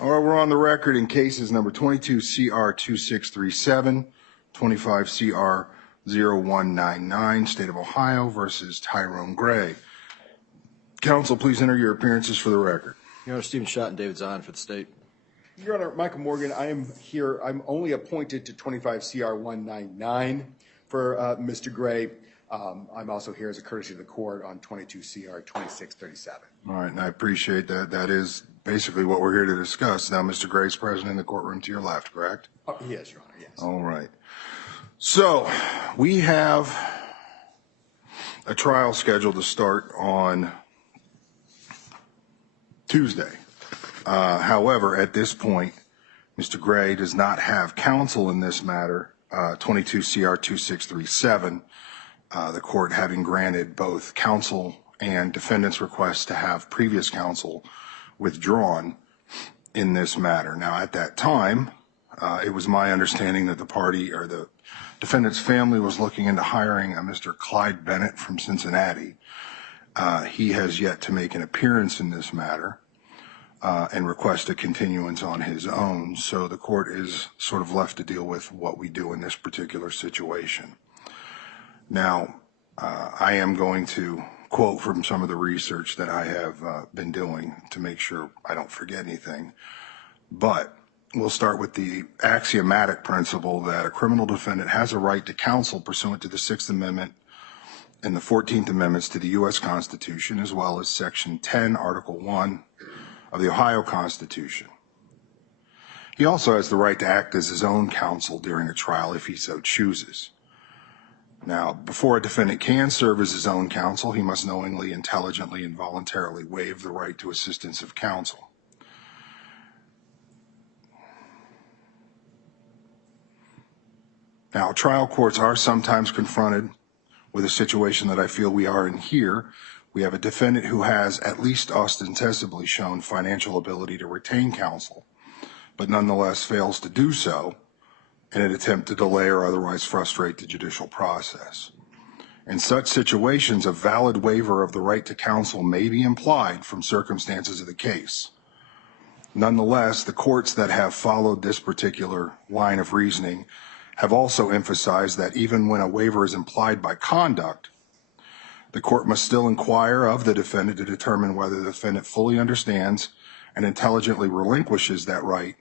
All right, we're on the record in cases number 22 CR 2637, 25 CR 0199, State of Ohio versus Tyrone Gray. Counsel, please enter your appearances for the record. Your Honor, Stephen Schott and David Zahn for the state. Your Honor, Michael Morgan, I am here. I'm only appointed to 25 CR 199 for Mr. Gray. I'm also here as a courtesy of the court on 22 CR 2637. All right, and I appreciate that. That is basically what we're here to discuss. Now, Mr. Gray's present in the courtroom to your left, correct? Yes, Your Honor, yes. All right. So we have a trial scheduled to start on Tuesday. However, at this point, Mr. Gray does not have counsel in this matter, 22 CR 2637, the court having granted both counsel and defendant's request to have previous counsel withdrawn in this matter. Now, at that time, it was my understanding that the party or the defendant's family was looking into hiring a Mr. Clyde Bennett from Cincinnati. He has yet to make an appearance in this matter and request a continuance on his own. So the court is sort of left to deal with what we do in this particular situation. Now, I am going to quote from some of the research that I have been doing to make sure I don't forget anything. But we'll start with the axiomatic principle that a criminal defendant has a right to counsel pursuant to the 6th Amendment and the 14th Amendments to the U.S. Constitution, as well as Section 10, Article 1 of the Ohio Constitution. He also has the right to act as his own counsel during a trial if he so chooses. Now, before a defendant can serve as his own counsel, he must knowingly, intelligently, and voluntarily waive the right to assistance of counsel. Now, trial courts are sometimes confronted with a situation that I feel we are in here. We have a defendant who has at least ostensibly shown financial ability to retain counsel, but nonetheless fails to do so in an attempt to delay or otherwise frustrate the judicial process. In such situations, a valid waiver of the right to counsel may be implied from circumstances of the case. Nonetheless, the courts that have followed this particular line of reasoning have also emphasized that even when a waiver is implied by conduct, the court must still inquire of the defendant to determine whether the defendant fully understands and intelligently relinquishes that right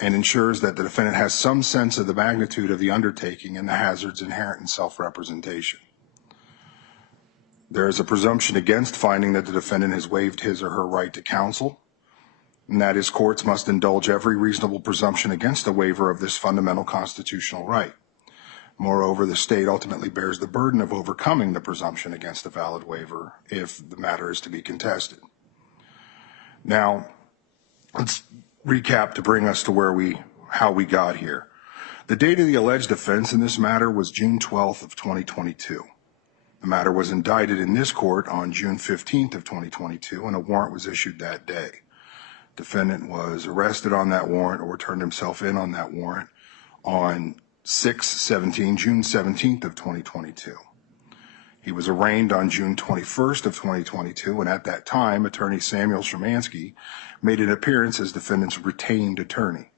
and ensures that the defendant has some sense of the magnitude of the undertaking and the hazards inherent in self-representation. There is a presumption against finding that the defendant has waived his or her right to counsel, and that is courts must indulge every reasonable presumption against a waiver of this fundamental constitutional right. Moreover, the state ultimately bears the burden of overcoming the presumption against a valid waiver if the matter is to be contested. Now, let's recap to bring us to how we got here. The date of the alleged offense in this matter was June 12th of 2022. The matter was indicted in this court on June 15th of 2022, and a warrant was issued that day. Defendant was arrested on that warrant or turned himself in on that warrant on June 17th of 2022. He was arraigned on June 21st of 2022, and at that time, attorney Samuel Shermansky made an appearance as defendant's retained attorney.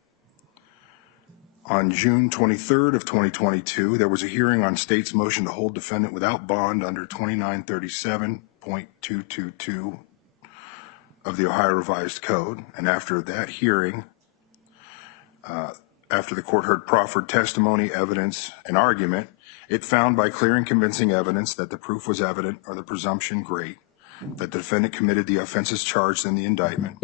On June 23rd of 2022, there was a hearing on state's motion to hold defendant without bond under 2937.222 of the Ohio Revised Code, and after that hearing, after the court heard proffered testimony, evidence, and argument, it found by clear and convincing evidence that the proof was evident or the presumption great, that the defendant committed the offenses charged in the indictment,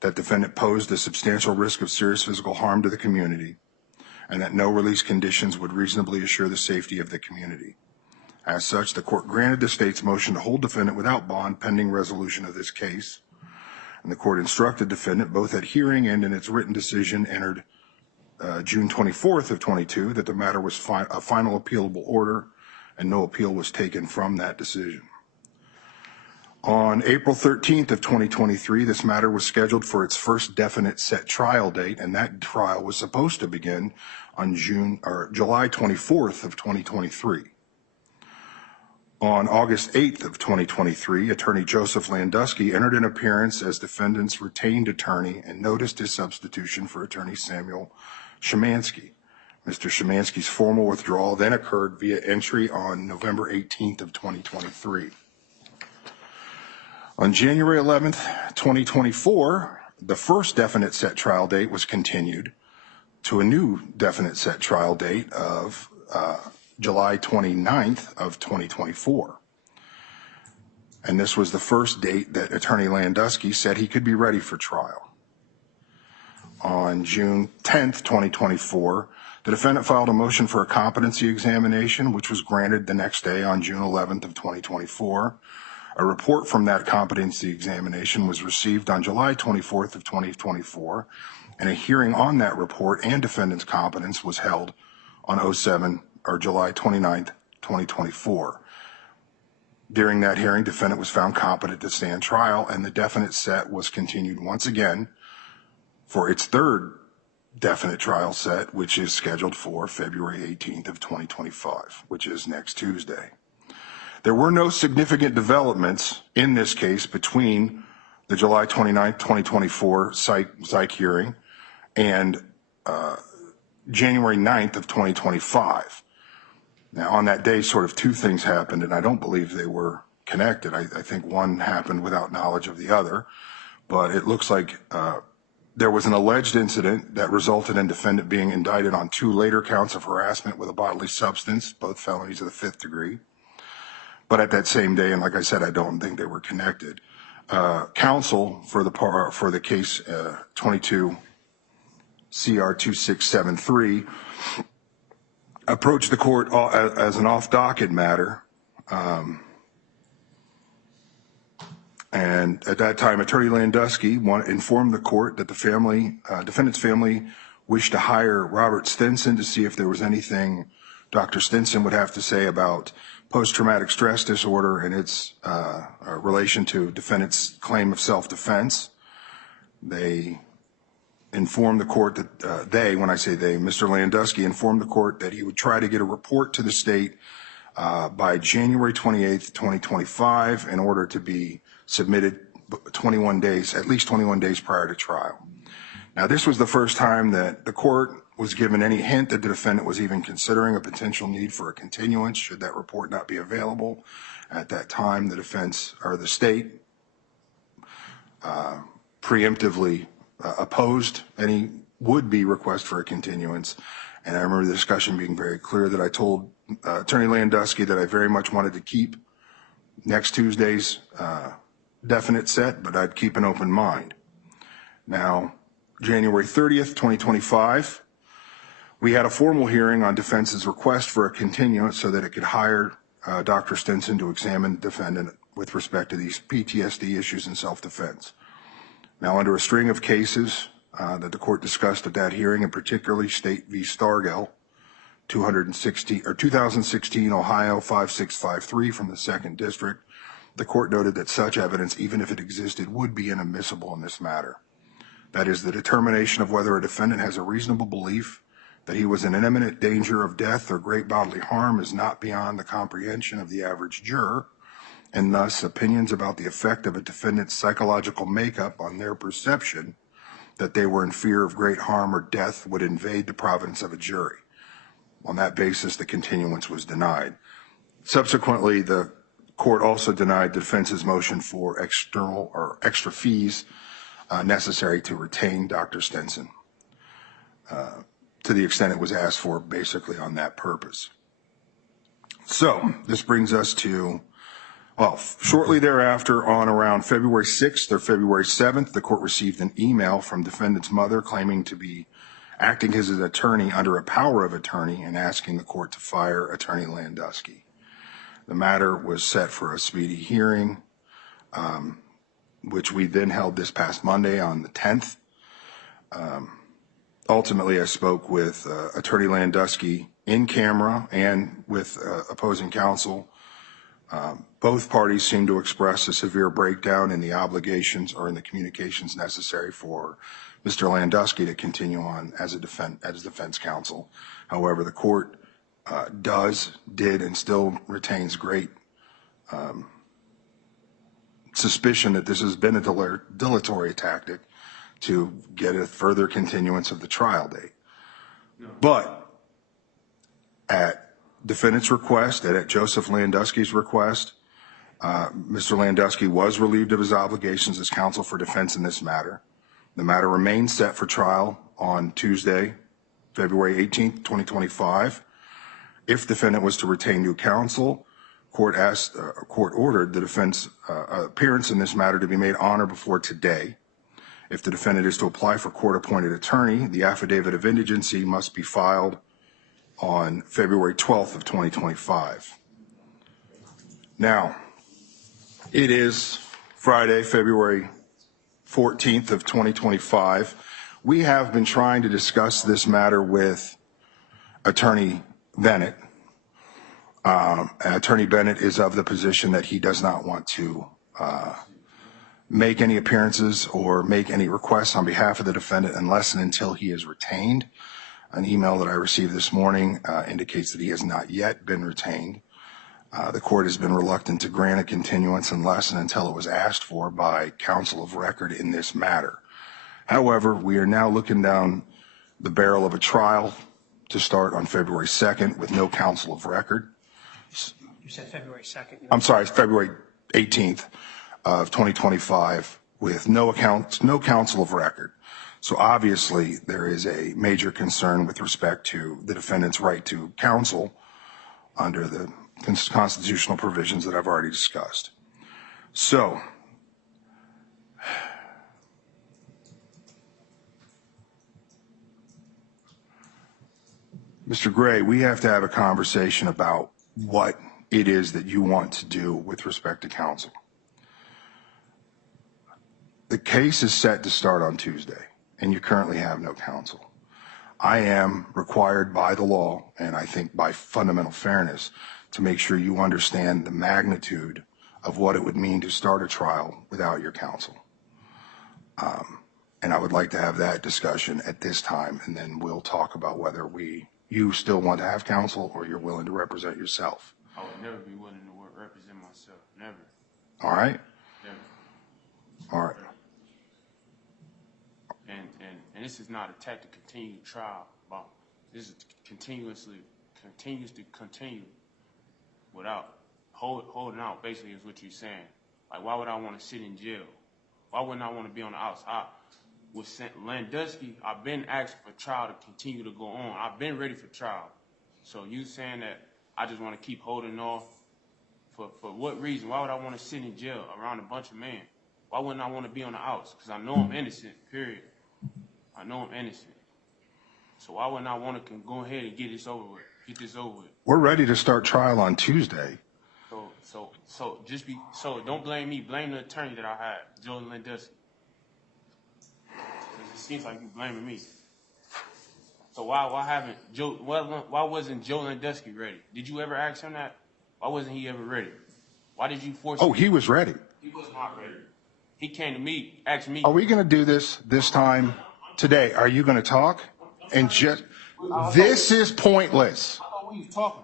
that defendant posed a substantial risk of serious physical harm to the community, and that no release conditions would reasonably assure the safety of the community. As such, the court granted the state's motion to hold defendant without bond pending resolution of this case, and the court instructed defendant both at hearing and in its written decision entered June 24th of 22 that the matter was a final appealable order and no appeal was taken from that decision. On April 13th of 2023, this matter was scheduled for its first definite set trial date, and that trial was supposed to begin on July 24th of 2023. On August 8th of 2023, Attorney Joseph Landusky entered an appearance as defendant's retained attorney and noticed his substitution for Attorney Samuel Szymanski. Mr. Szymanski's formal withdrawal then occurred via entry on November 18th of 2023. On January 11th, 2024, the first definite set trial date was continued to a new definite set trial date of July 29th of 2024. And this was the first date that Attorney Landusky said he could be ready for trial. On June 10th, 2024, the defendant filed a motion for a competency examination, which was granted the next day on June 11th of 2024. A report from that competency examination was received on July 24th of 2024, and a hearing on that report and defendant's competence was held on July 29th, 2024. During that hearing, defendant was found competent to stand trial, and the definite set was continued once again for its third definite trial set, which is scheduled for February 18th of 2025, which is next Tuesday. There were no significant developments in this case between the July 29th, 2024 psych hearing and January 9th of 2025. Now, on that day, sort of two things happened, and I don't believe they were connected. I think one happened without knowledge of the other, but it looks like there was an alleged incident that resulted in defendant being indicted on two later counts of harassment with a bodily substance, both felonies of the 5th degree. But at that same day, and like I said, I don't think they were connected. Counsel for the case 22 CR 2673 approached the court as an off-docket matter. And at that time, Attorney Landusky informed the court that the defendant's family wished to hire Robert Stinson to see if there was anything Dr. Stinson would have to say about post-traumatic stress disorder and its relation to defendant's claim of self-defense. They informed the court that when I say they, Mr. Landusky informed the court that he would try to get a report to the state by January 28th, 2025 in order to be submitted at least 21 days prior to trial. Now, this was the first time that the court was given any hint that the defendant was even considering a potential need for a continuance should that report not be available. At that time, the defense or the state preemptively opposed any would-be request for a continuance. And I remember the discussion being very clear that I told Attorney Landusky that I very much wanted to keep next Tuesday's definite set, but I'd keep an open mind. Now, January 30th, 2025, we had a formal hearing on defense's request for a continuance so that it could hire Dr. Stinson to examine the defendant with respect to these PTSD issues and self-defense. Now, under a string of cases that the court discussed at that hearing, and particularly State v. Stargell, 2016 Ohio 5653 from the 2nd District, the court noted that such evidence, even if it existed, would be inadmissible in this matter. That is, the determination of whether a defendant has a reasonable belief that he was in imminent danger of death or great bodily harm is not beyond the comprehension of the average juror, and thus opinions about the effect of a defendant's psychological makeup on their perception that they were in fear of great harm or death would invade the province of a jury. On that basis, the continuance was denied. Subsequently, the court also denied the defense's motion for extra fees necessary to retain Dr. Stinson to the extent it was asked for basically on that purpose. So this brings us to, well, shortly thereafter, on around February 6th or February 7th, the court received an email from defendant's mother claiming to be acting as an attorney under a power of attorney and asking the court to fire Attorney Landusky. The matter was set for a speedy hearing, which we then held this past Monday on the 10th. Ultimately, I spoke with Attorney Landusky in camera and with opposing counsel. Both parties seemed to express a severe breakdown in the obligations or in the communications necessary for Mr. Landusky to continue on as defense counsel. However, the court did and still retains great suspicion that this has been a dilatory tactic to get a further continuance of the trial date. But at defendant's request and at Joseph Landusky's request, Mr. Landusky was relieved of his obligations as counsel for defense in this matter. The matter remains set for trial on Tuesday, February 18th, 2025. If defendant was to retain new counsel, court ordered the defense appearance in this matter to be made on or before today. If the defendant is to apply for court-appointed attorney, the affidavit of indigency must be filed on February 12th of 2025. Now, it is Friday, February 14th of 2025. We have been trying to discuss this matter with Attorney Bennett. Attorney Bennett is of the position that he does not want to make any appearances or make any requests on behalf of the defendant unless and until he is retained. An email that I received this morning indicates that he has not yet been retained. The court has been reluctant to grant a continuance unless and until it was asked for by counsel of record in this matter. However, we are now looking down the barrel of a trial to start on February 2nd with no counsel of record. You said February 2nd. I'm sorry, February 18th of 2025 with no counsel of record. So obviously there is a major concern with respect to the defendant's right to counsel under the constitutional provisions that I've already discussed. So Mr. Gray, we have to have a conversation about what it is that you want to do with respect to counsel. The case is set to start on Tuesday, and you currently have no counsel. I am required by the law, and I think by fundamental fairness, to make sure you understand the magnitude of what it would mean to start a trial without your counsel. And I would like to have that discussion at this time, and then we'll talk about whether you still want to have counsel or you're willing to represent yourself. I would never be willing to represent myself. Never. All right? Never. All right. And this is not a tactic to continue the trial. This is continuously continue without holding out, basically, is what you're saying. Like, why would I want to sit in jail? Why wouldn't I want to be on the outside? With Landusky, I've been asking for trial to continue to go on. I've been ready for trial. So you saying that I just want to keep holding off? For what reason? Why would I want to sit in jail around a bunch of men? Why wouldn't I want to be on the outs? Because I know I'm innocent, period. I know I'm innocent. So why wouldn't I want to go ahead and get this over with? We're ready to start trial on Tuesday. So don't blame me. Blame the attorney that I had, Joe Landusky. It seems like you're blaming me. So why wasn't Joe Landusky ready? Did you ever ask him that? Why wasn't he ever ready? Why did you force him? Oh, he was ready. He was not ready. He came to me, asked me. Are we going to do this time today? Are you going to talk? And just, this is pointless. I thought we was talking.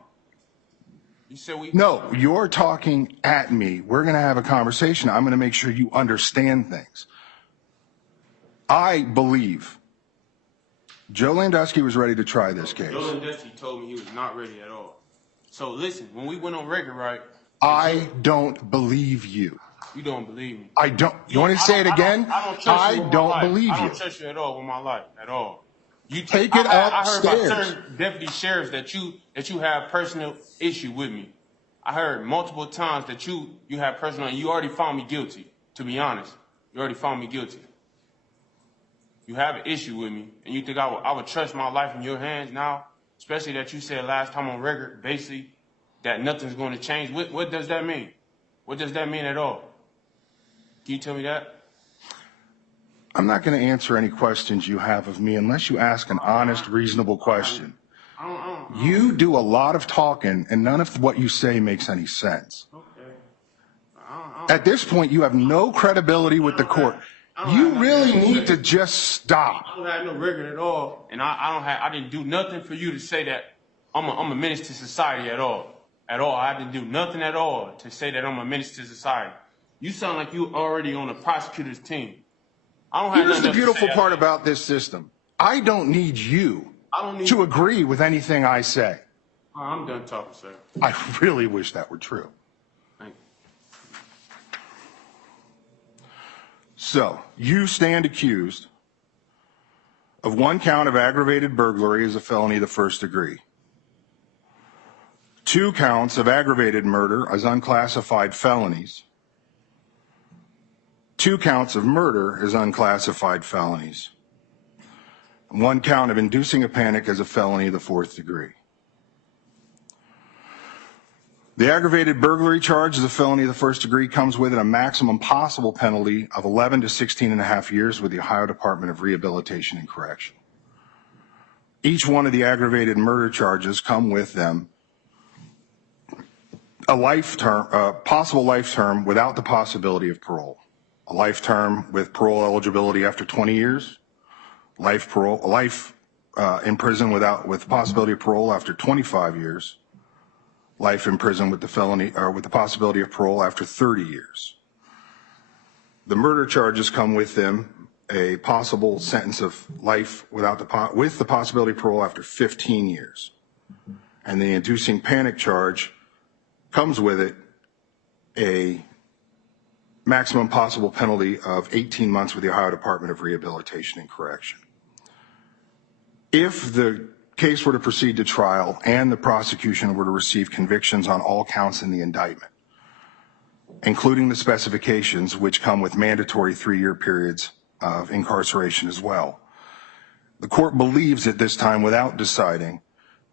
You said we. No, you're talking at me. We're going to have a conversation. I'm going to make sure you understand things. I believe Joe Landusky was ready to try this case. Joe Landusky told me he was not ready at all. So listen, when we went on record, right? I don't believe you. You don't believe me. I don't. You want me to say it again? I don't believe you. I don't trust you at all with my life, at all. You take it upstairs. I heard by certain deputy sheriffs that you have personal issue with me. I heard multiple times that you have personal, and you already found me guilty. To be honest, you already found me guilty. You have an issue with me, and you think I would trust my life in your hands now? Especially that you said last time on record, basically, that nothing's going to change. What does that mean? What does that mean at all? Can you tell me that? I'm not going to answer any questions you have of me unless you ask an honest, reasonable question. You do a lot of talking, and none of what you say makes any sense. Okay. At this point, you have no credibility with the court. You really need to just stop. I don't have no record at all, and I didn't do nothing for you to say that I'm a menace to society at all. at all. I didn't do nothing at all to say that I'm a menace to society. You sound like you already on the prosecutor's team. I don't have Here's nothing the else to beautiful say part after that. about this system. I don't need you I don't need- to agree with anything I say. I'm done talking, sir. I really wish that were true. Thank you. So, you stand accused of 1 count of aggravated burglary as a felony of the first degree, 2 counts of aggravated murder as unclassified felonies, 2 counts of murder as unclassified felonies, and 1 count of inducing a panic as a felony of the 4th degree. The aggravated burglary charge as a felony of the first degree comes with a maximum possible penalty of 11 to 16 and a half years with the Ohio Department of Rehabilitation and Correction. Each one of the aggravated murder charges come with them a possible life term without the possibility of parole, a life term with parole eligibility after 20 years, life in prison with possibility of parole after 25 years, life in prison with the possibility of parole after 30 years. The murder charges come with them a possible sentence of life with the possibility of parole after 15 years. And the inducing panic charge comes with it a maximum possible penalty of 18 months with the Ohio Department of Rehabilitation and Correction. If the case were to proceed to trial and the prosecution were to receive convictions on all counts in the indictment, including the specifications which come with mandatory 3-year periods of incarceration as well, the court believes at this time, without deciding,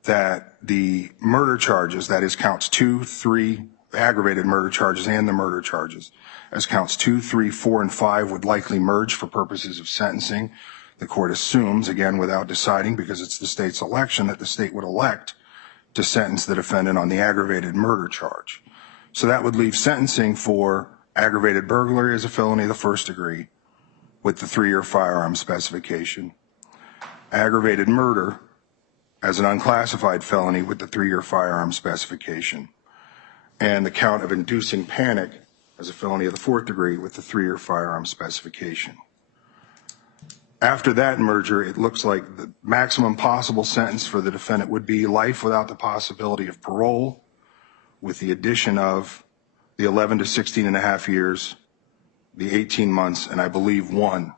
that the murder charges, that is counts 2, 3, aggravated murder charges and the murder charges, as counts 2, 3, 4, and 5 would likely merge for purposes of sentencing. The court assumes, again without deciding because it's the state's election, that the state would elect to sentence the defendant on the aggravated murder charge. So that would leave sentencing for aggravated burglary as a felony of the first degree with the 3-year firearm specification, aggravated murder as an unclassified felony with the 3-year firearm specification, and the count of inducing panic as a felony of the 4th degree with the 3-year firearm specification. After that merger, it looks like the maximum possible sentence for the defendant would be life without the possibility of parole, with the addition of the 11 to 16 and a half years, the 18 months, and I believe 2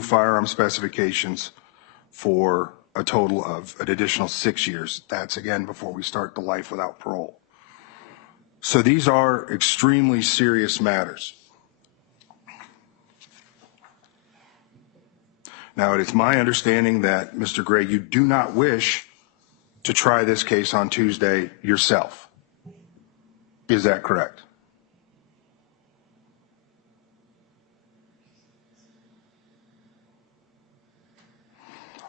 firearm specifications for a total of an additional 6 years. That's again before we start the life without parole. So these are extremely serious matters. Now, it is my understanding that, Mr. Gray, you do not wish to try this case on Tuesday yourself. Is that correct?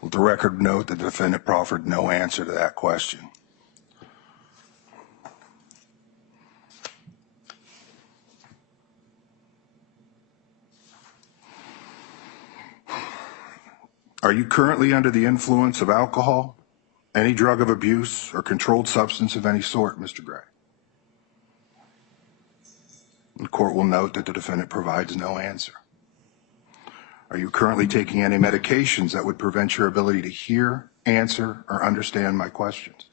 Let the record note that the defendant proffered no answer to that question. Are you currently under the influence of alcohol, any drug of abuse, or controlled substance of any sort, Mr. Gray? The court will note that the defendant provides no answer. Are you currently taking any medications that would prevent your ability to hear, answer, or understand my questions?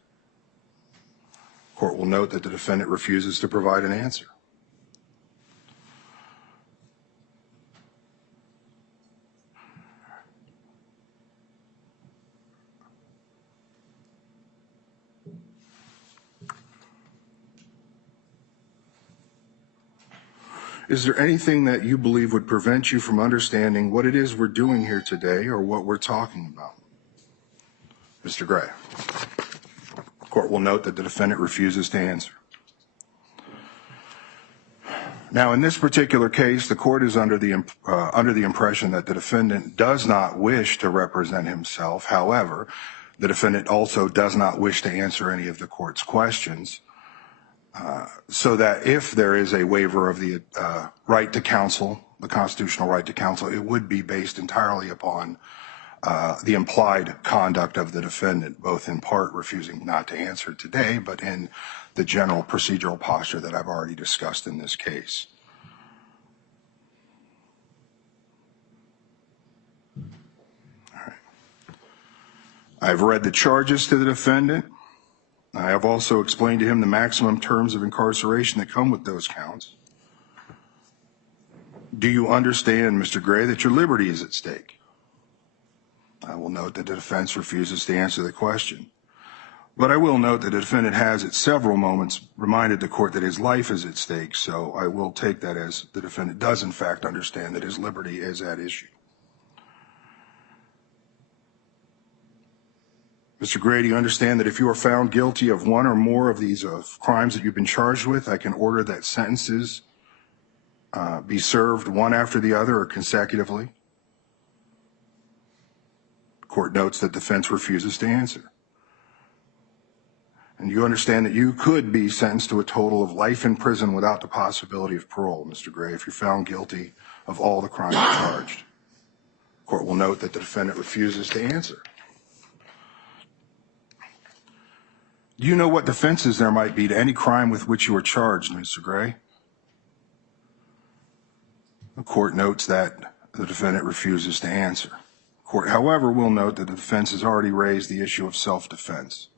The court will note that the defendant refuses to provide an answer. Is there anything that you believe would prevent you from understanding what it is we're doing here today or what we're talking about? Mr. Gray. The court will note that the defendant refuses to answer. Now, in this particular case, the court is under the impression that the defendant does not wish to represent himself. However, the defendant also does not wish to answer any of the court's questions. So that if there is a waiver of the right to counsel, the constitutional right to counsel, it would be based entirely upon the implied conduct of the defendant, both in part refusing not to answer today, but in the general procedural posture that I've already discussed in this case. All right. I've read the charges to the defendant. I have also explained to him the maximum terms of incarceration that come with those counts. Do you understand, Mr. Gray, that your liberty is at stake? I will note that the defense refuses to answer the question. But I will note that the defendant has at several moments reminded the court that his life is at stake, so I will take that as the defendant does in fact understand that his liberty is at issue. Mr. Gray, do you understand that if you are found guilty of one or more of these crimes that you've been charged with, I can order that sentences be served one after the other or consecutively? Court notes that defense refuses to answer. And you understand that you could be sentenced to a total of life in prison without the possibility of parole, Mr. Gray, if you're found guilty of all the crimes charged. Court will note that the defendant refuses to answer. Do you know what defenses there might be to any crime with which you are charged, Mr. Gray? The court notes that the defendant refuses to answer. Court, however, will note that the defense has already raised the issue of self-defense.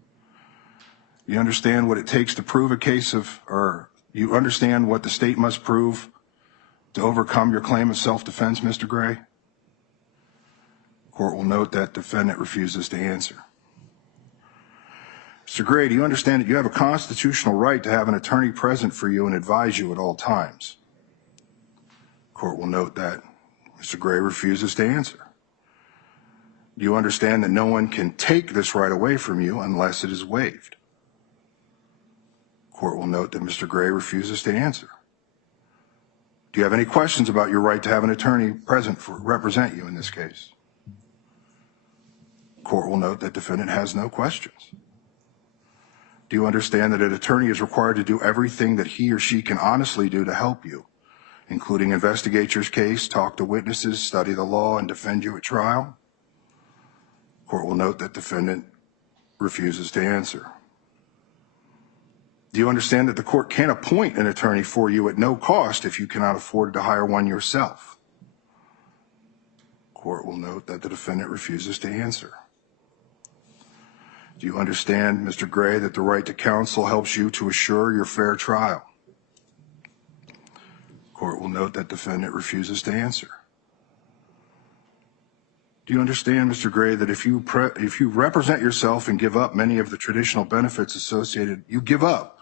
You understand what it takes to prove a case of, or you understand what the state must prove to overcome your claim of self-defense, Mr. Gray? Court will note that defendant refuses to answer. Mr. Gray, do you understand that you have a constitutional right to have an attorney present for you and advise you at all times? Court will note that Mr. Gray refuses to answer. Do you understand that no one can take this right away from you unless it is waived? Court will note that Mr. Gray refuses to answer. Do you have any questions about your right to have an attorney present to represent you in this case? Court will note that defendant has no questions. Do you understand that an attorney is required to do everything that he or she can honestly do to help you, including investigate your case, talk to witnesses, study the law, and defend you at trial? Court will note that defendant refuses to answer. Do you understand that the court can appoint an attorney for you at no cost if you cannot afford to hire one yourself? Court will note that the defendant refuses to answer. Do you understand, Mr. Gray, that the right to counsel helps you to assure your fair trial? Court will note that defendant refuses to answer. Do you understand, Mr. Gray, that if you represent yourself and give up many of the traditional benefits associated, you give up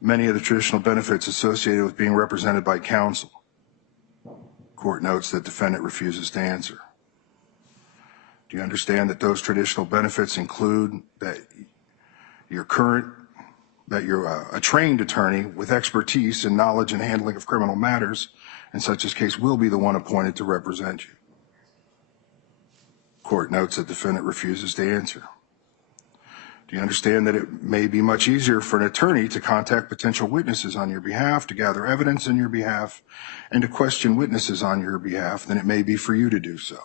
many of the traditional benefits associated with being represented by counsel? Court notes that defendant refuses to answer. Do you understand that those traditional benefits include that you're a trained attorney with expertise and knowledge and handling of criminal matters, and such a case will be the one appointed to represent you? Court notes that defendant refuses to answer. Do you understand that it may be much easier for an attorney to contact potential witnesses on your behalf, to gather evidence on your behalf, and to question witnesses on your behalf than it may be for you to do so?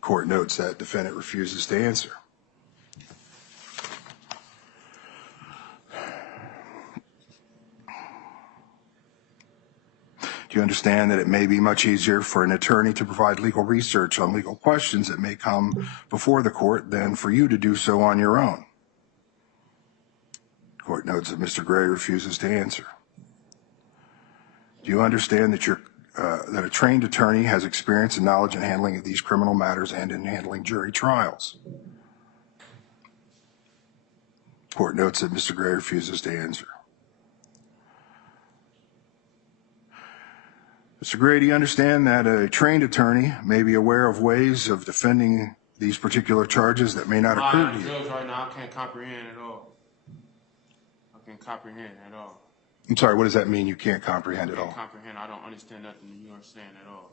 Court notes that defendant refuses to answer. Do you understand that it may be much easier for an attorney to provide legal research on legal questions that may come before the court than for you to do so on your own? Court notes that Mr. Gray refuses to answer. Do you understand that that a trained attorney has experience and knowledge in handling of these criminal matters and in handling jury trials? Court notes that Mr. Gray refuses to answer. Mr. Gray, do you understand that a trained attorney may be aware of ways of defending these particular charges that may not occur to you? Judge, right now, I can't comprehend at all. I can't comprehend at all. I'm sorry, what does that mean, you can't comprehend at all? I can't comprehend. I don't understand nothing you are saying at all.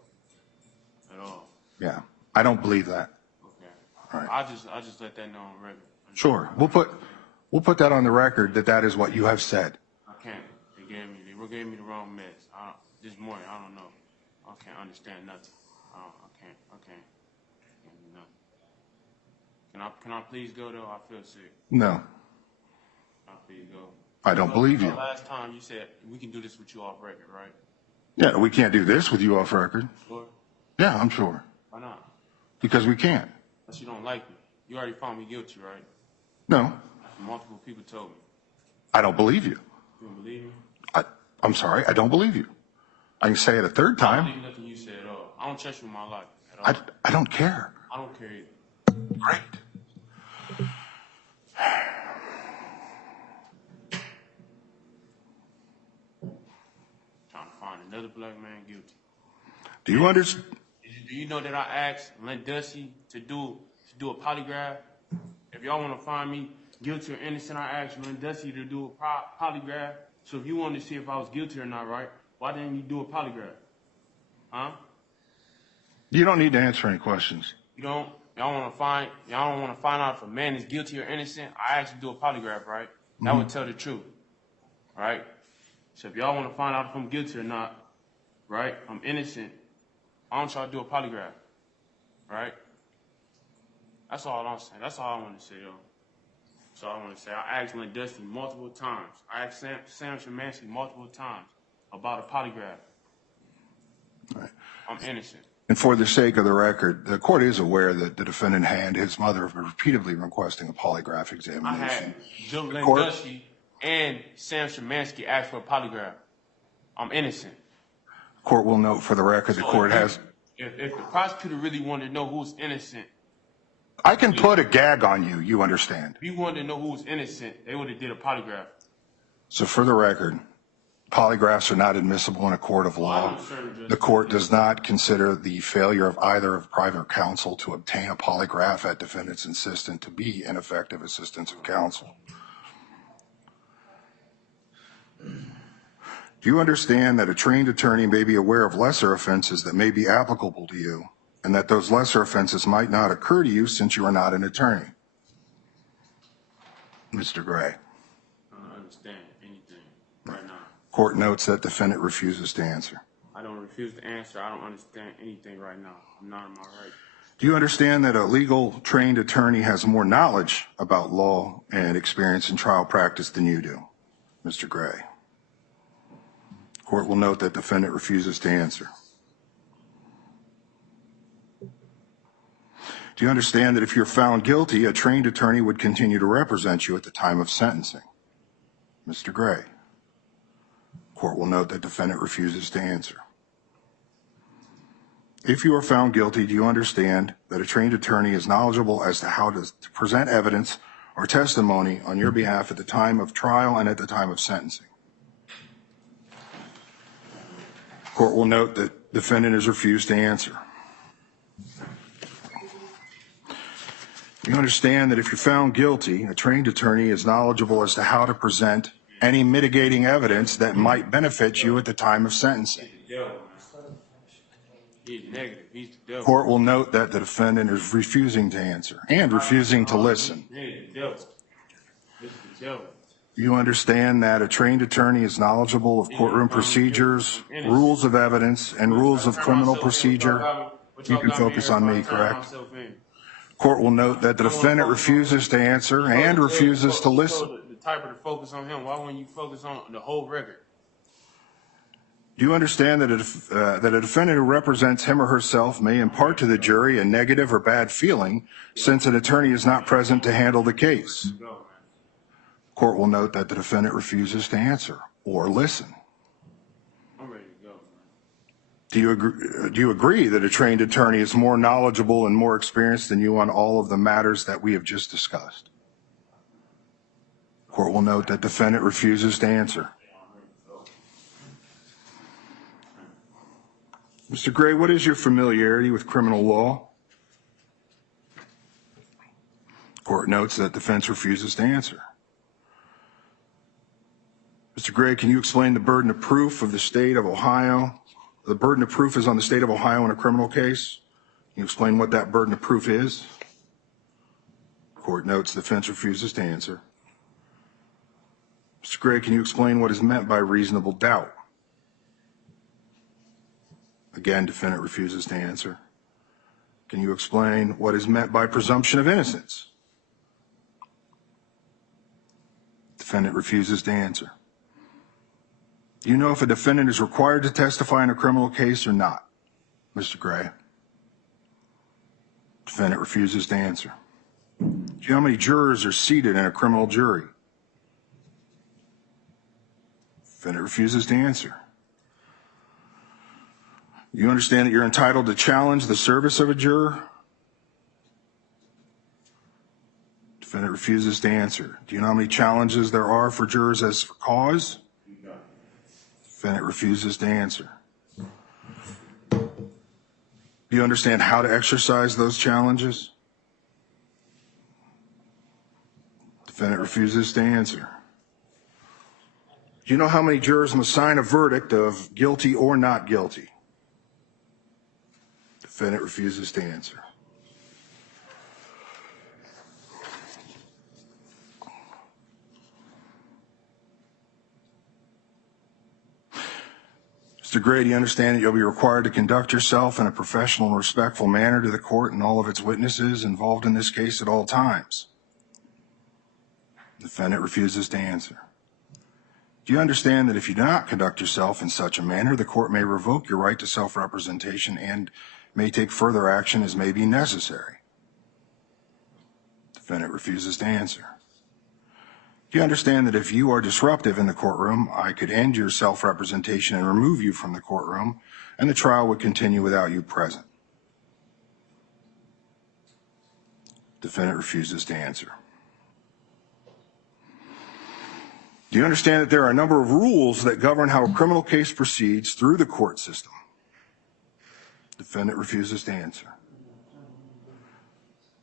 At all. Yeah, I don't believe that. Okay. All right. I just let that know on record. Sure, we'll put that on the record that is what you have said. I can't. They gave me the wrong meds. This morning, I don't know. I can't understand nothing. I can't. No. Can I please go though? I feel sick. No, Can I please go? I don't believe you. Last time you said we can do this with you off record, right? Yeah, we can't do this with you off record. Sure. Yeah, I'm sure. Why not? Because we can't. Unless you don't like me. You already found me guilty, right? No, Multiple people told me. I don't believe you. You don't believe me? I'm sorry, I don't believe you. I can say it a third I don't time. believe nothing you said at all. I don't trust you in my life at all. I don't care. I don't care either. Great. Trying to find another black man guilty. Do you understand? Do you know that I asked Lynn Dusty to do a polygraph? If y'all want to find me guilty or innocent, I asked Lynn Dusty to do a polygraph. So if you wanted to see if I was guilty or not, right? Why didn't you do a polygraph? Huh? You don't need to answer any questions. You don't? Y'all don't want to find out if a man is guilty or innocent? I asked you to do a polygraph, right? That would tell the truth, right? So if y'all want to find out if I'm guilty or not, right? I'm innocent. Why don't y'all do a polygraph, right? That's all I'm saying. That's all I want to say, though. That's all I want to say. I asked Lynn Dusty multiple times. I asked Sam Szymanski multiple times about a polygraph. All right. I'm innocent. And for the sake of the record, the court is aware that the defendant and his mother have been repeatedly requesting a polygraph I examination. had Joe Lynn Court- Dusty and Sam Szymanski ask for a polygraph. I'm innocent. Court will note for the record the So court if has. If the prosecutor really wanted to know who's innocent, I can put a gag on you, you understand. if you wanted to know who was innocent, they would have did a polygraph. So for the record, polygraphs are not admissible in a court of law. The court does not consider the failure of either of private counsel to obtain a polygraph at defendant's insistence to be ineffective assistance of counsel. Do you understand that a trained attorney may be aware of lesser offenses that may be applicable to you, and that those lesser offenses might not occur to you since you are not an attorney? Mr. Gray. I don't understand anything right now. Court notes that defendant refuses to answer. I don't refuse to answer. I don't understand anything right now. I'm not in my right. Do you understand that a legal trained attorney has more knowledge about law and experience in trial practice than you do? Mr. Gray. Court will note that defendant refuses to answer. Do you understand that if you're found guilty, a trained attorney would continue to represent you at the time of sentencing? Mr. Gray. Court will note that defendant refuses to answer. If you are found guilty, do you understand that a trained attorney is knowledgeable as to how to present evidence or testimony on your behalf at the time of trial and at the time of sentencing? Court will note that defendant has refused to answer. You understand that if you're found guilty, a trained attorney is knowledgeable as to how to present any mitigating evidence that might benefit you at the time of sentencing. He's negative. He's the devil. Court will note that the defendant is refusing to answer and refusing to listen. He's the devil. This is the devil. You understand that a trained attorney is knowledgeable of courtroom procedures, rules of evidence, and rules of criminal procedure. You can focus on me, correct? Court will note that the defendant refuses to answer and refuses to listen. The type of to focus on him. Why wouldn't you focus on the whole record? Do you understand that a defendant who represents him or herself may impart to the jury a negative or bad feeling since an attorney is not present to handle the case? Court will note that the defendant refuses to answer or listen. I'm ready to go. Do you agree that a trained attorney is more knowledgeable and more experienced than you on all of the matters that we have just discussed? Court will note that defendant refuses to answer. Mr. Gray, what is your familiarity with criminal law? Court notes that defense refuses to answer. Mr. Gray, can you explain the burden of proof of the state of Ohio? The burden of proof is on the state of Ohio in a criminal case. Can you explain what that burden of proof is? Court notes defense refuses to answer. Mr. Gray, can you explain what is meant by reasonable doubt? Again, defendant refuses to answer. Can you explain what is meant by presumption of innocence? Defendant refuses to answer. Do you know if a defendant is required to testify in a criminal case or not, Mr. Gray? Defendant refuses to answer. Do you know how many jurors are seated in a criminal jury? Defendant refuses to answer. Do you understand that you're entitled to challenge the service of a juror? Defendant refuses to answer. Do you know how many challenges there are for jurors as for cause? No. Defendant refuses to answer. Do you understand how to exercise those challenges? Defendant refuses to answer. Do you know how many jurors must sign a verdict of guilty or not guilty? Defendant refuses to answer. Mr. Gray, do you understand that you'll be required to conduct yourself in a professional and respectful manner to the court and all of its witnesses involved in this case at all times? Defendant refuses to answer. Do you understand that if you do not conduct yourself in such a manner, the court may revoke your right to self-representation and may take further action as may be necessary? Defendant refuses to answer. Do you understand that if you are disruptive in the courtroom, I could end your self-representation and remove you from the courtroom, and the trial would continue without you present? Defendant refuses to answer. Do you understand that there are a number of rules that govern how a criminal case proceeds through the court system? Defendant refuses to answer.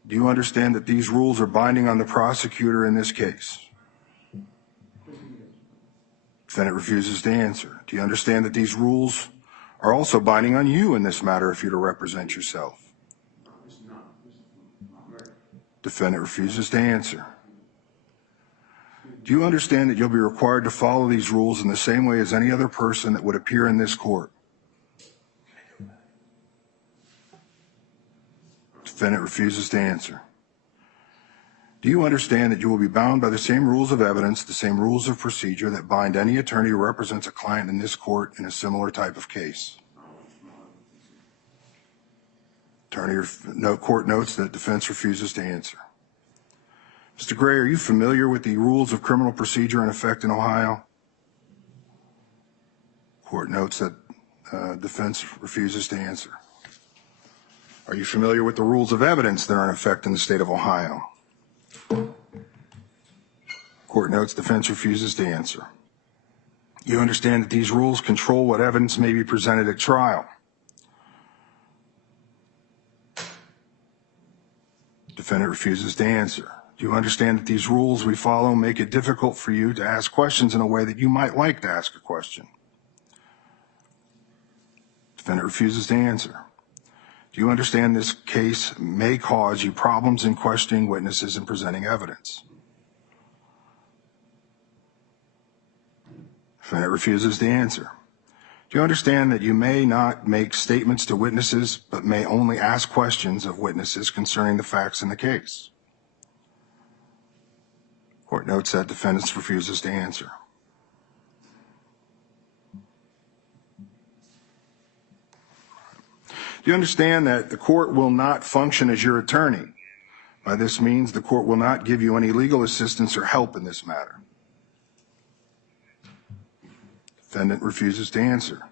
Do you understand that these rules are binding on the prosecutor in this case? Defendant refuses to answer. Do you understand that these rules are also binding on you in this matter if you're to represent yourself? Defendant refuses to answer. Do you understand that you'll be required to follow these rules in the same way as any other person that would appear in this court? Defendant refuses to answer. Do you understand that you will be bound by the same rules of evidence, the same rules of procedure that bind any attorney who represents a client in this court in a similar type of case? Court notes that defense refuses to answer. Mr. Gray, are you familiar with the rules of criminal procedure in effect in Ohio? Court notes that defense refuses to answer. Are you familiar with the rules of evidence that are in effect in the state of Ohio? Court notes defense refuses to answer. You understand that these rules control what evidence may be presented at trial? Defendant refuses to answer. Do you understand that these rules we follow make it difficult for you to ask questions in a way that you might like to ask a question? Defendant refuses to answer. Do you understand this case may cause you problems in questioning witnesses and presenting evidence? Defendant refuses to answer. Do you understand that you may not make statements to witnesses, but may only ask questions of witnesses concerning the facts in the case? Court notes that defendant refuses to answer. Do you understand that the court will not function as your attorney? By this means, the court will not give you any legal assistance or help in this matter. Defendant refuses to answer.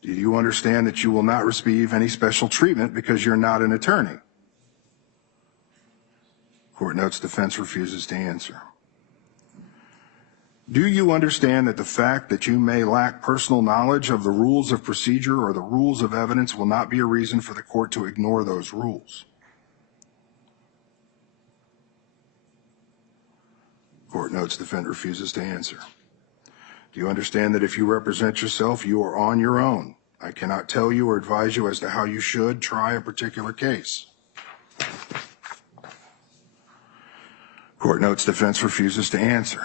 Do you understand that you will not receive any special treatment because you're not an attorney? Court notes defense refuses to answer. Do you understand that the fact that you may lack personal knowledge of the rules of procedure or the rules of evidence will not be a reason for the court to ignore those rules? Court notes defendant refuses to answer. Do you understand that if you represent yourself, you are on your own? I cannot tell you or advise you as to how you should try a particular case. Court notes defense refuses to answer.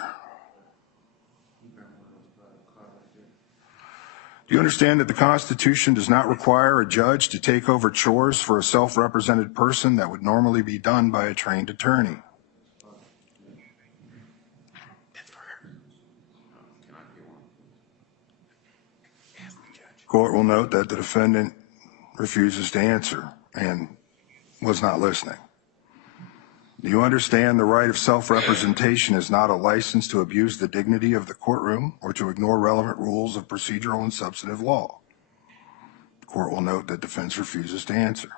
Do Do you understand that the Constitution does not require a judge to take over chores for a self-represented person that would normally be done by a trained attorney? Court will note that the defendant refuses to answer and was not listening. Do you understand the right of self-representation is not a license to abuse the dignity of the courtroom or to ignore relevant rules of procedural and substantive law? The court will note that defense refuses to answer.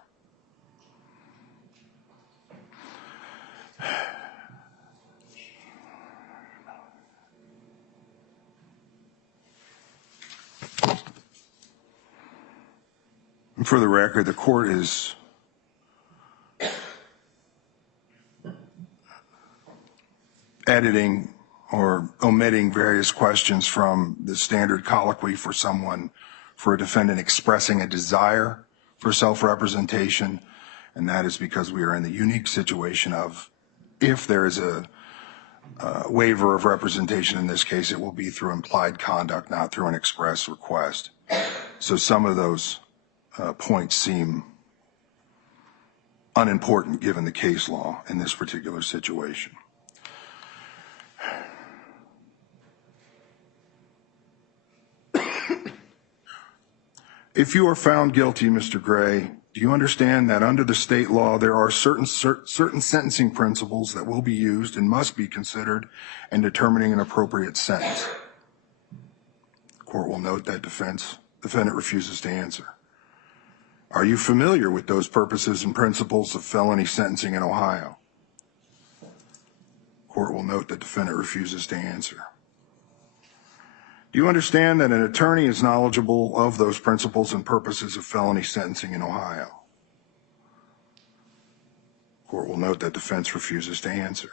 And for the record, the court is editing or omitting various questions from the standard colloquy for a defendant expressing a desire for self-representation, and that is because we are in the unique situation of if there is a waiver of representation in this case, it will be through implied conduct, not through an express request. So some of those points seem unimportant given the case law in this particular situation. If you are found guilty, Mr. Gray, do you understand that under the state law there are certain sentencing principles that will be used and must be considered in determining an appropriate sentence? The court will note that defendant refuses to answer. Are you familiar with those purposes and principles of felony sentencing in Ohio? The court will note that defendant refuses to answer. Do you understand that an attorney is knowledgeable of those principles and purposes of felony sentencing in Ohio? The court will note that defense refuses to answer.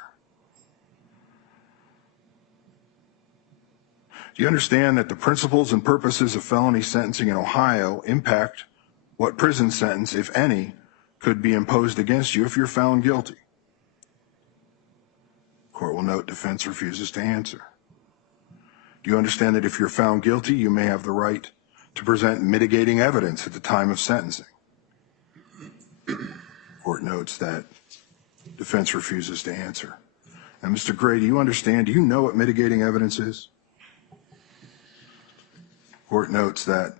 Do you understand that the principles and purposes of felony sentencing in Ohio impact what prison sentence, if any, could be imposed against you if you're found guilty? The court will note defense refuses to answer. Do you understand that if you're found guilty, you may have the right to present mitigating evidence at the time of sentencing? Court notes that defense refuses to answer. And Mr. Gray, do you know what mitigating evidence is? Court notes that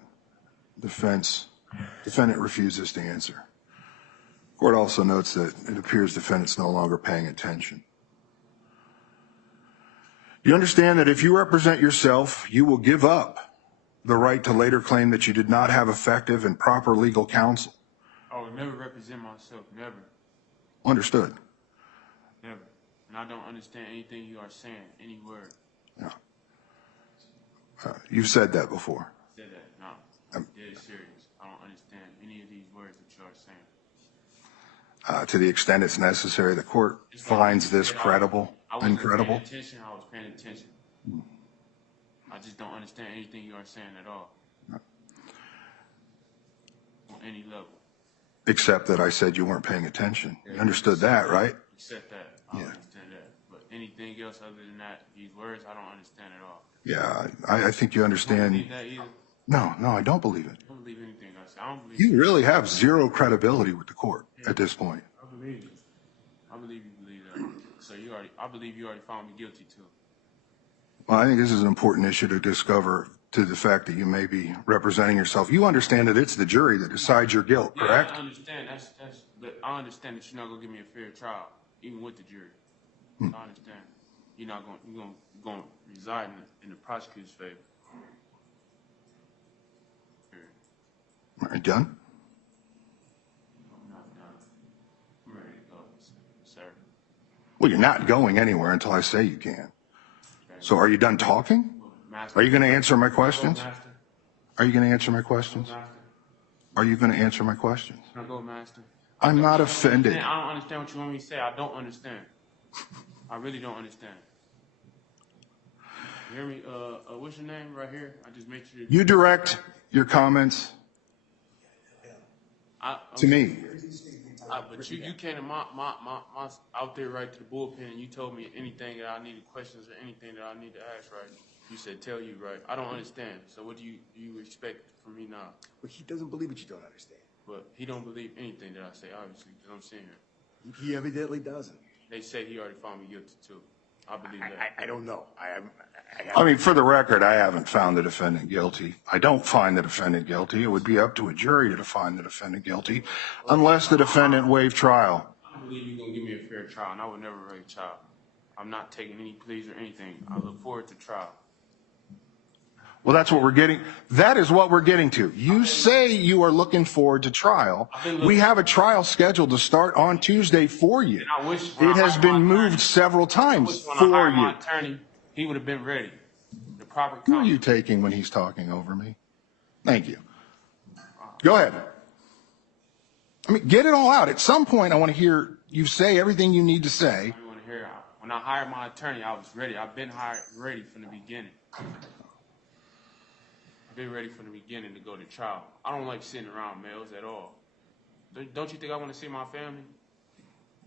defendant refuses to answer. Court also notes that it appears defendant's no longer paying attention. Do you understand that if you represent yourself, you will give up the right to later claim that you did not have effective and proper legal counsel? I would never represent myself, never. Understood. Never. And I don't understand anything you are saying, any word. Yeah. You've said that before. I said that, no. I'm dead serious. I don't understand any of these words that you are saying. To the extent it's necessary, the court finds this credible, incredible. I was paying attention. I just don't understand anything you are saying at all. No. On any level. Except that I said you weren't paying attention. You understood that, right? Except that. I understand that. But anything else other than that, these words, I don't understand at all. Yeah, I think you understand. You don't believe that either? No, I don't believe it. I don't believe anything I say. I don't believe You really have zero credibility with the court at this point. I believe you. I believe you believe that. So I believe you already found me guilty too. Well, I think this is an important issue to discover, to the fact that you may be representing yourself. You understand that it's the jury that decides your guilt, correct? Yeah, I understand. But I understand that you're not gonna give me a fair trial, even with the jury. I understand. You're gonna reside in the prosecutor's favor. Are you done? I'm not done. I'm ready to go, sir. Well, you're not going anywhere until I say you can. So are you done talking? Master, Are you going to answer my questions? Master. Are you going to answer my questions? Master. Are you going to answer my questions? Can I go, Master? I'm not offended. I don't understand what you want me to say. I don't understand. I really don't understand. You hear me? What's your name right here? I just make sure. You direct your comments to me. But you came to my out there right to the bullpen and you told me anything that I needed questions or anything that I need to ask, right? You said tell you, right? I don't understand. So what do you expect from me now? But he doesn't believe what you don't understand. But he don't believe anything that I say, obviously, because I'm sitting here. He evidently doesn't. They say he already found me guilty too. I believe that. I don't know. I mean, for the record, I haven't found the defendant guilty. I don't find the defendant guilty. It would be up to a jury to find the defendant guilty unless the defendant waived trial. I believe you're going to give me a fair trial, and I would never waive trial. I'm not taking any pleas or anything. I look forward to trial. Well, that's what we're getting. That is what we're getting to. You say you are looking forward to trial. We have a trial scheduled to start on Tuesday for you. And I wish when It I has hired been my moved attorney, several times when I for hired my you. attorney, he would have been ready. The proper Who are counsel. you taking when he's talking over me? Thank you. Go ahead. I mean, get it all out. At some point, I want to hear you say everything you need to say. You want to hear? When I hired my attorney, I was ready. I've been ready from the beginning. I've been ready from the beginning to go to trial. I don't like sitting around males at all. Don't you think I want to see my family?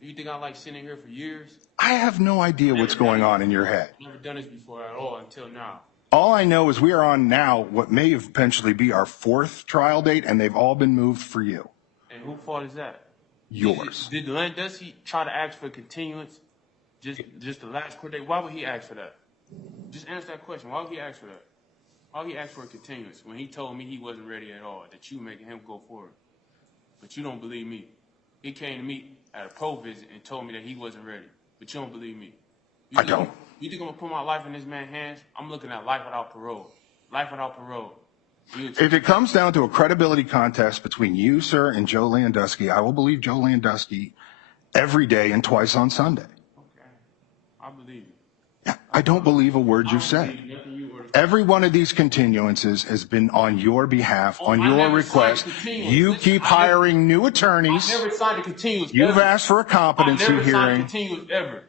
Do you think I like sitting here for years? I have no idea what's going on in your head. I've never done this before at all until now. All I know is we are on now what may eventually be our 4th trial date, and they've all been moved for you. And whose fault is that? Yours. Does he try to ask for continuance? Just the last court date? Why would he ask for that? Just answer that question. Why would he ask for that? Why would he ask for a continuance when he told me he wasn't ready at all, that you making him go forward? But you don't believe me. He came to me at a pro visit and told me that he wasn't ready. But you don't believe me. I don't. You think I'm going to put my life in this man's hands? I'm looking at life without parole. Life without parole. If it comes down to a credibility contest between you, sir, and Joe Landusky, I will believe Joe Landusky every day and twice on Sunday. Okay. I believe you. Yeah, I don't believe a word you say. Every one of these continuances has been on your behalf, on your request. You keep hiring new attorneys. I never signed a continuance. You've asked for a competency I never signed a hearing. continuance ever.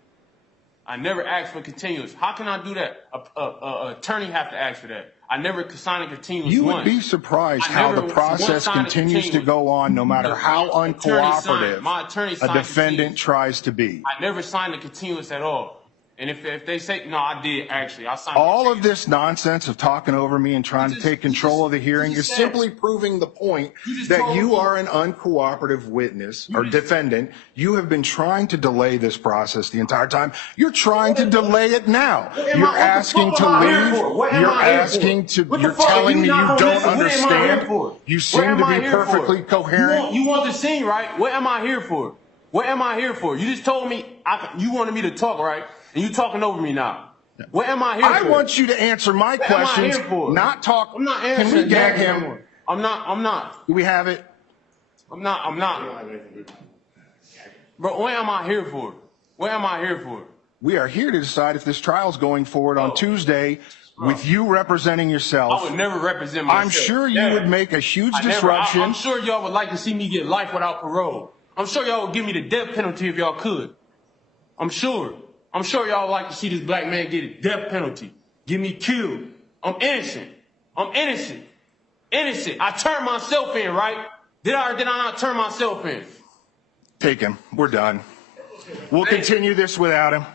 I never asked for continuance. How can I do that? A attorney have to ask for that. I never signed a continuance You once. would be surprised I how never the process once signed a continues to continuance. go on no matter how My attorney uncooperative signed a defendant continuance. tries to be. I never signed a continuance at all. And if they say, no, I did actually. I signed All a of this nonsense of talking over me and trying to take control of the hearing is simply proving the point that you are an uncooperative witness or defendant. You have been trying to delay this process the entire time. You're trying to delay it now. You're asking to leave. You're asking to, you're telling me you don't understand. You seem to be perfectly coherent. You want the scene, right? What am I here for? What am I here for? You just told me you wanted me to talk, right? And you talking over me now. What am I here for? I want you to answer my questions, not talk. I'm not Can answering. we gag him? I'm not. Do we have it? I'm not. Bro, what am I here for? What am I here for? We are here to decide if this trial is going forward on Tuesday with you representing yourself. I would never represent myself. I'm sure you would make a huge I'm disruption. sure y'all would like to see me get life without parole. I'm sure y'all would give me the death penalty if y'all could. I'm sure y'all would like to see this black man get a death penalty. Get me killed. I'm innocent. Innocent. I turned myself in, right? Did I or did I not turn myself in? Take him. We're done. We'll continue this without him.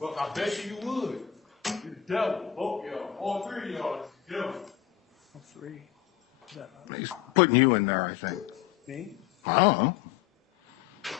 Well, I bet you would. You're the devil. Both y'all. All 3 of y'all is the devil. He's putting you in there, I think. Me? I don't know.